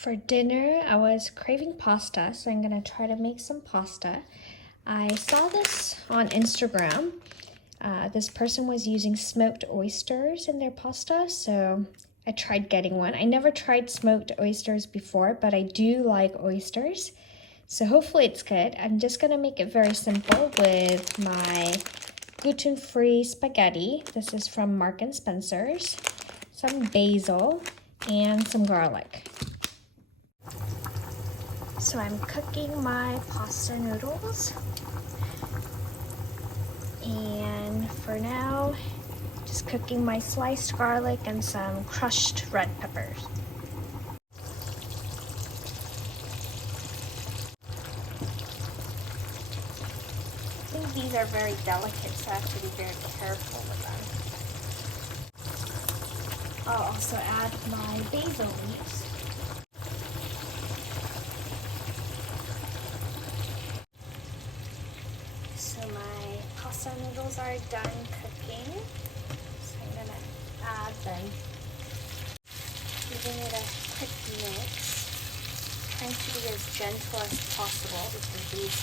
For dinner, I was craving pasta, so I'm gonna try to make some pasta. I saw this on Instagram. This person was using smoked oysters in their pasta, so I tried getting one. I never tried smoked oysters before, but I do like oysters, so hopefully it's good. I'm just gonna make it very simple with my gluten-free spaghetti. This is from Mark & Spencer's. Some basil and some garlic. So I'm cooking my pasta noodles. And for now, just cooking my sliced garlic and some crushed red peppers. I think these are very delicate, so I have to be very careful with them. I'll also add my basil leaves. So my pasta noodles are done cooking. So I'm gonna add them. Giving it a quick mix. Trying to be as gentle as possible because these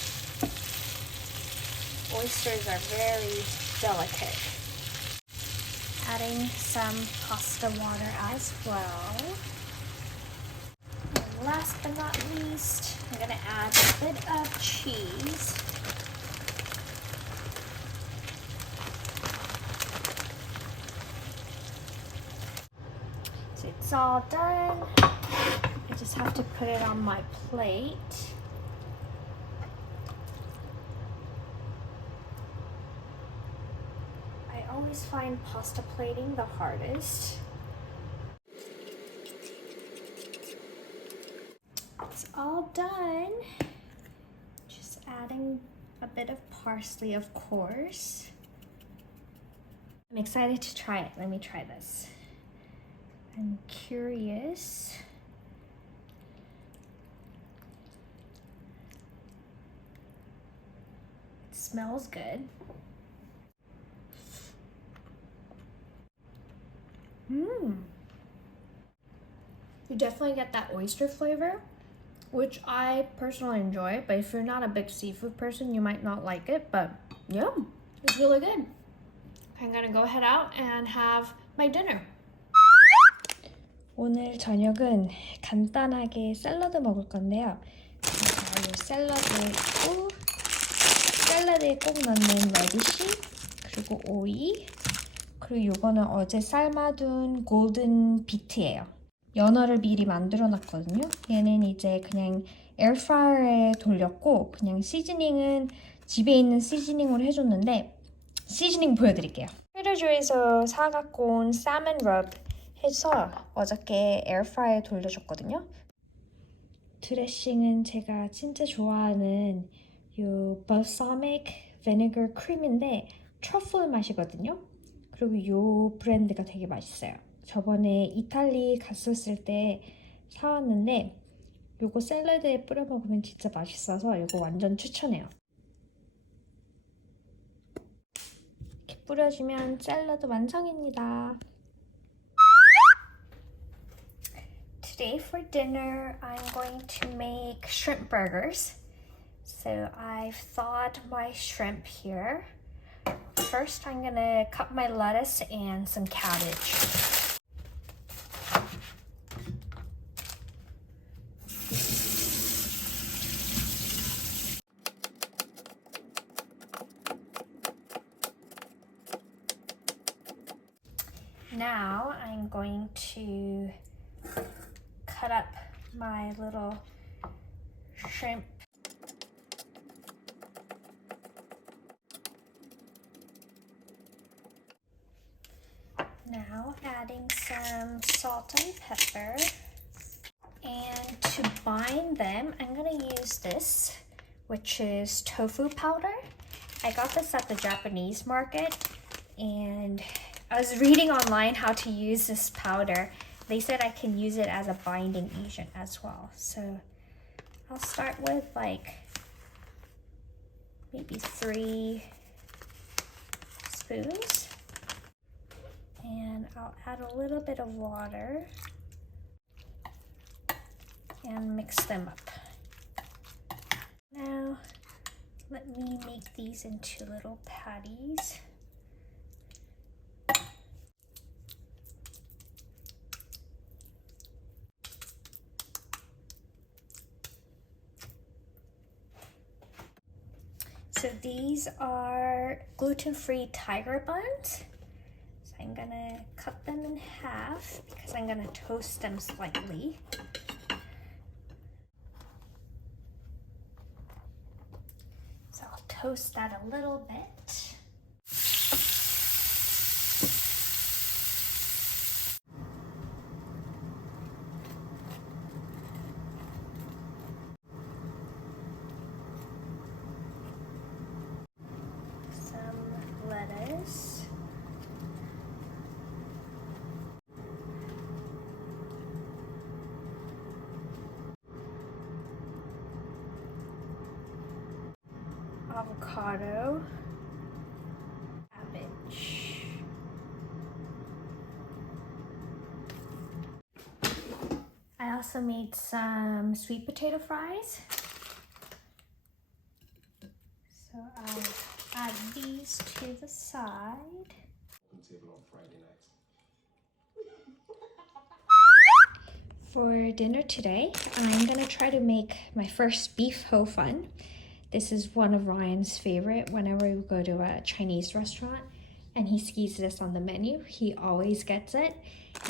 oysters are very delicate. Adding some pasta water as well. And last but not least, I'm gonna add a bit of cheese. So it's all done. I just have to put it on my plate. I always find pasta plating the hardest. It's all done. Just adding a bit of parsley, of course. I'm excited to try it. Let me try this. I'm curious. It smells good. You definitely get that oyster flavor, which I personally enjoy, but if you're not a big seafood person, you might not like it, but yeah, it's really good. I'm gonna go head out and have my dinner. 오늘 저녁은 간단하게 샐러드 먹을 건데요. 자, 이 샐러드에 있고, 샐러드에 꼭 넣는 레디쉬, 그리고 오이, 그리고 요거는 어제 삶아둔 골든 비트예요. 연어를 미리 만들어 놨거든요. 얘는 이제 그냥 에어프라이어에 돌렸고 그냥 시즈닝은 집에 있는 시즈닝으로 해줬는데 시즈닝 보여드릴게요. 트레저조에서 사갖고 온 salmon rub 해서 어저께 에어프라이어에 돌려줬거든요. 드레싱은 제가 진짜 좋아하는 요 balsamic vinegar cream인데 트러플 맛이거든요. 그리고 요 브랜드가 되게 맛있어요. 저번에 이탈리 갔었을 때 사왔는데 요거 샐러드에 뿌려 먹으면 진짜 맛있어서 요거 완전 추천해요. 이렇게 뿌려주면 샐러드 완성입니다. Today for dinner, I'm going to make shrimp burgers. So I've thawed my shrimp here. First, I'm gonna cut my lettuce and some cabbage. Now I'm going to cut up my little shrimp. Now adding some salt and pepper. And to bind them, I'm gonna use this, which is tofu powder. I got this at the Japanese market, and I was reading online how to use this powder. They said I can use it as a binding agent as well. So I'll start with like maybe 3 spoons. And I'll add a little bit of water. and mix them up. Now, let me make these into little patties. So these are gluten-free tiger buns. So I'm gonna cut them in half because I'm gonna toast them slightly. So I'll toast that a little bit. Lettuce, avocado, cabbage, I also made some sweet potato fries, so I'll add these to the side. For dinner today, I'm gonna try to make my first beef ho fun. This is one of Ryan's favorite whenever we go to a Chinese restaurant and he sees this on the menu. He always gets it.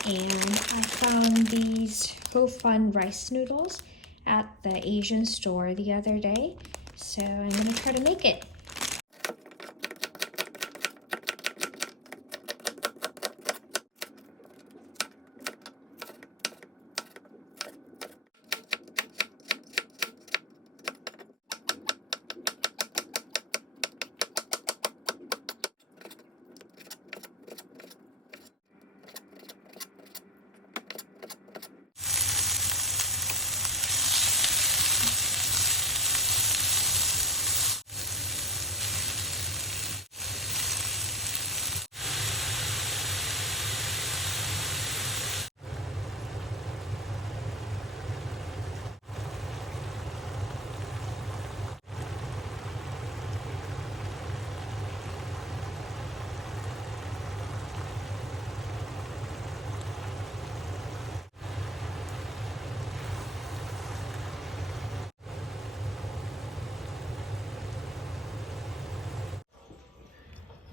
And I found these ho fun rice noodles at the Asian store the other day. So I'm gonna try to make it.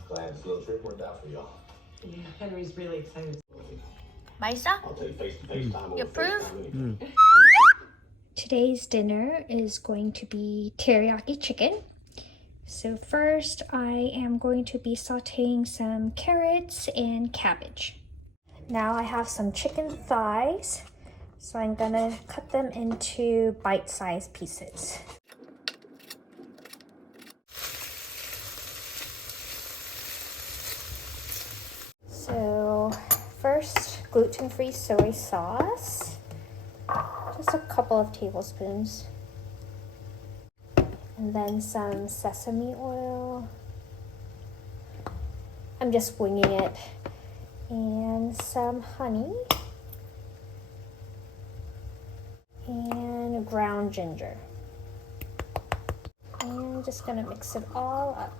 Glad this little trip worked out for y'all. Yeah, Henry's really excited. 맛있어? I'll tell you face to face time. You approve? FaceTime. Today's dinner is going to be teriyaki chicken. So first I am going to be sauteing some carrots and cabbage. Now I have some chicken thighs, so I'm gonna cut them into bite-sized pieces. So first, gluten-free soy sauce, just a couple of tablespoons. And then some sesame oil. I'm just winging it. And some honey. And ground ginger. And I'm just gonna mix it all up.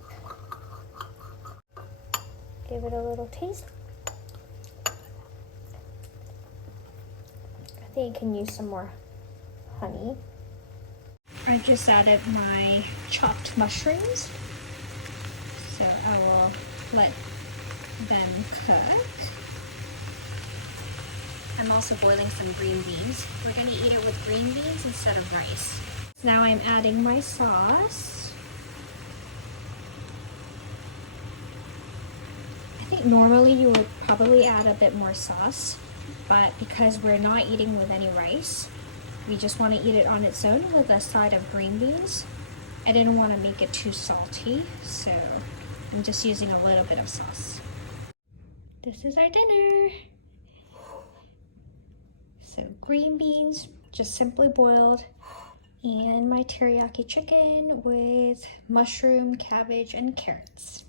Give it a little taste. I think you can use some more honey. I just added my chopped mushrooms, so I will let them cook. I'm also boiling some green beans. We're going to eat it with green beans instead of rice. Now I'm adding my sauce. I think normally you would probably add a bit more sauce, but because we're not eating with any rice, we just want to eat it on its own with a side of green beans. I didn't want to make it too salty, so I'm just using a little bit of sauce. This is our dinner. So green beans, just simply boiled, and my teriyaki chicken with mushroom, cabbage, and carrots.